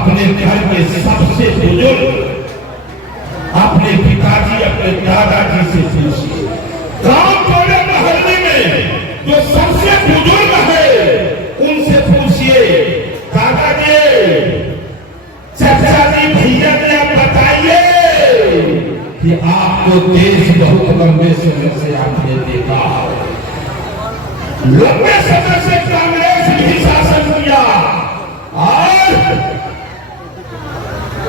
अपने घर के सबसे बुजुर्ग अपने पिताजी अपने दादाजी से पूछिए। गांव टोले मोहल्ले में जो सबसे बुजुर्ग है उनसे पूछिए, दादाजी, चाचा जी, भैया जी, आप बताइए कि आपको देश बहुत लंबे समय से आपने देखा, लंबे समय से कांग्रेस भी शासन किया और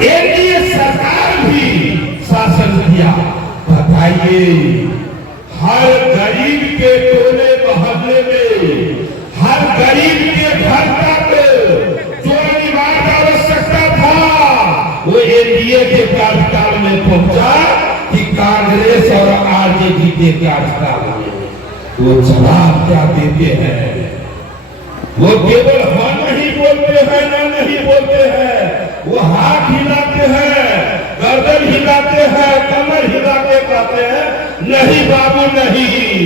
एनडीए सरकार भी शासन किया। बताइए, हर गरीब के टोले मोहल्ले में, हर गरीब के घर तक जो अनिवार्य आवश्यकता था वो एनडीए के कार्यकाल में पहुंचा कि कांग्रेस और आरजेडी के कार्यकाल में? वो जवाब क्या देते हैं? वो केवल हाँ नहीं बोलते हैं, ना नहीं बोलते हैं, वो हाथ हिलाते हैं, गर्दन हिलाते हैं, कमर हिला के कहते हैं नहीं बाबू नहीं।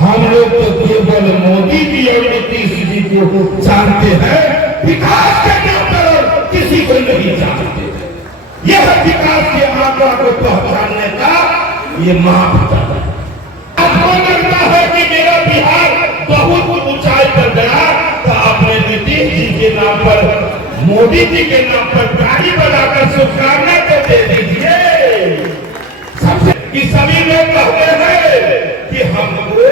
हम लोग तो केवल मोदी जी और नीतीश जी को जानते हैं, विकास के नाम पर किसी को नहीं जानते। यह विकास के आंकड़ा को पहचानने का ये मापदंड है। आपको लगता है कि मेरा बिहार बहुत ऊंचाई पर गया तो अपने नीतीश जी के नाम पर, मोदी जी के नाम पर गाड़ी बनाकर शुभकामना तो दे दीजिए। कि सभी लोग कहते हैं कि हमको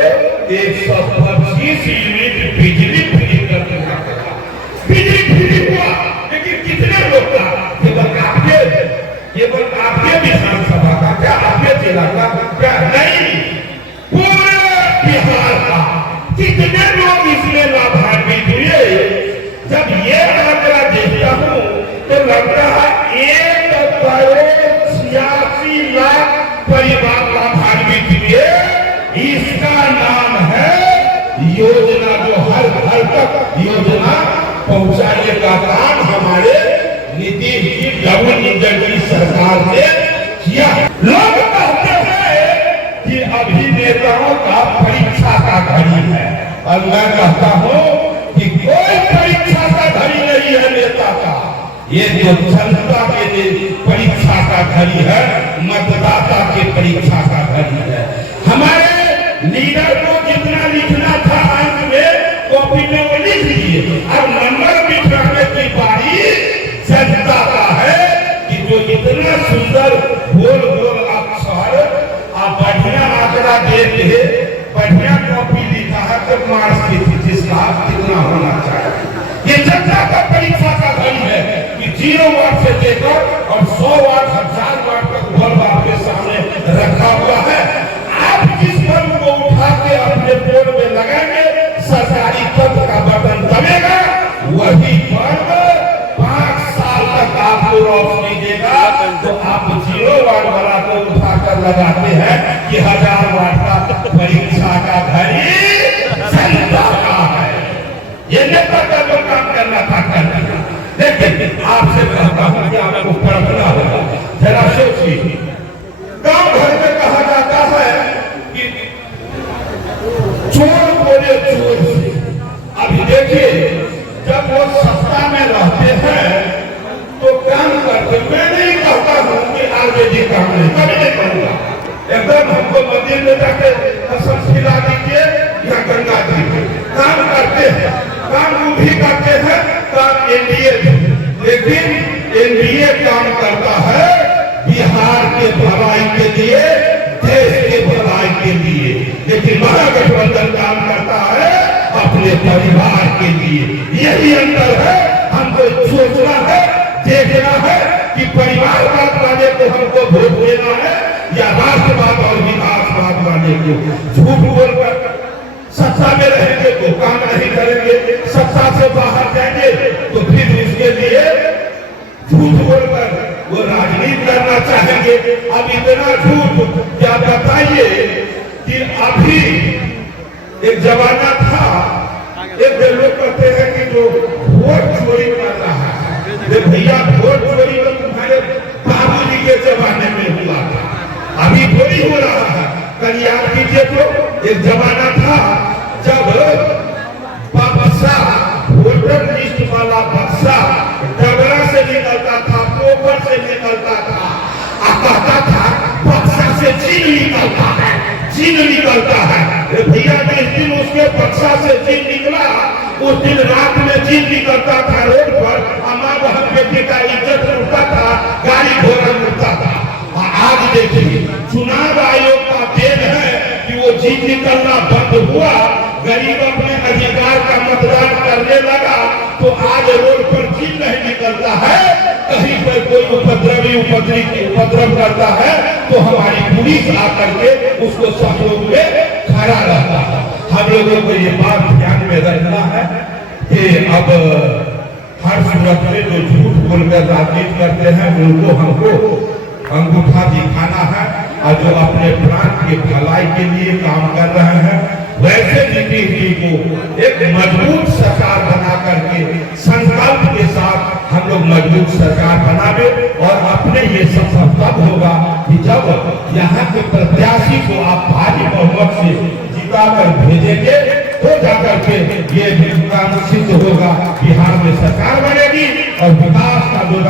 125 यूनिट बिजली फ्री कर देना, बिजली फ्री हुआ, लेकिन कितने लोग का? केवल आपके विधानसभा का क्या, आपके जिला का क्या? नहीं, पूरे बिहार का। कितने लोग इसमें लाभान्वित हुए? जब ये आंकड़ा देखता हूँ तो लगता है 1,86,00,000 परिवार लाभान्वित हुए। इसका नाम है योजना, जो हर घर तक योजना पहुंचाने का काम हमारे नीतीश जी डबल इंजन की सरकार ने किया। लोग कहते हैं कि अभी नेताओं का परीक्षा का घड़ी है, और मैं कहता हूं कि कोई परीक्षा का घड़ी नहीं है नेता का। ये जो जनता के लिए परीक्षा का घड़ी है, मतदाता के परीक्षा का घड़ी है। हमारे लीडर को जितना लिखना था अंक में कॉपी में वो लिख लीजिए, अब नंबर बिठाने की बारी जनता का है कि जो इतना सुंदर गोल गोल अक्षर और बढ़िया आंकड़ा देते हैं, बढ़िया कॉपी लिखा है तो मार्क्स जिसका कितना होना चाहिए। ये जनता का परीक्षा का घड़ी है कि 0 वाट से लेकर और 100 वाट 1000 वाट तक बल्ब आपके सामने रखा हुआ है। आप जिस बल्ब को उठा के अपने फोन में लगाएंगे, सरकारी तंत्र का बटन दबेगा, वही बल्ब 5 साल तक आपको रोशनी देगा। तो आप 0 वाट वाला को उठाकर लगाते हैं कि 1000 वाट का परीक्षा का घड़ी जनता का है। ये नेता का जो काम करना था करना, लेकिन आपसे कहता हूं कि आपको पढ़ना होगा। जरा सोचिए, गांव घर में कहा जाता है कि चोर बोले चोर से। अभी देखिए, जब वो सत्ता में रहते हैं तो काम करते। मैं नहीं कहता हूं कि आरजेडी काम नहीं, कभी नहीं कहूंगा। एकदम हमको मंदिर में जाके कसम खिला दीजिए या गंगा जी में काम करते हैं, काम वो भी करते हैं, काम एनडीए भी। लेकिन एनडीए काम करता है बिहार के भलाई के लिए, देश के भलाई के लिए, लेकिन महागठबंधन काम करता है अपने परिवार के लिए। यही अंतर है। हमको सोचना है, देखना है कि परिवारवाद वाले को हमको वोट देना है या राष्ट्रवाद और विकासवाद वाले को। झूठ बोलकर सत्ता में रहेंगे तो काम नहीं करेंगे, सत्ता से बाहर जाएंगे तो फिर उसके लिए झूठ बोलकर वो राजनीति करना चाहेंगे। अब इतना झूठ क्या बताइए कि अभी एक जमाना था, एक लोग कहते हैं कि जो वोट चोरी कर रहा है, भैया वोट चोरी तो तुम्हारे बाबूजी के जमाने में हुआ था, अभी थोड़ी हो रहा है। कल याद कीजिए तो एक जमाना था जब बक्सा, वोटर लिस्ट वाला बक्सा डबरा से चिन्ह निकलता है। भैया जिस दिन उसके बक्सा से चिन्ह निकला, उस दिन रात में चिन्ह निकलता था रोड पर, माँ बहन बेटे का इज्जत उठता था, गाड़ी घोड़ा उठता था। आज देखिए चुनाव आयोग का देन है कि वो चिन्ह निकलना बंद हुआ, गरीब अपने अधिकार का मतदान करने लगा, तो आज रोड पर चिन्ह नहीं निकलता है। कहीं पर कोई उपद्रव करता है तो हमारी पुलिस आकर के उसको सहयोग में खड़ा रहता है। हम लोगों को ये बात ध्यान में रखना है कि अब हर सूरत में जो झूठ बोलकर राजनीति करते हैं उनको हमको अंगूठा दिखाना है, और जो अपने प्रांत की भलाई के लिए काम कर रहे हैं वैसे नीतीश जी को एक मजबूत सरकार बना करके संकल्प के साथ हम लोग मजबूत सरकार बनावे, और अपने ये सब तब होगा कि जब यहाँ के प्रत्याशी को आप भारी बहुमत से जिता कर भेजेंगे तो जाकर के ये काम सिद्ध होगा, बिहार में सरकार बनेगी और विकास का जो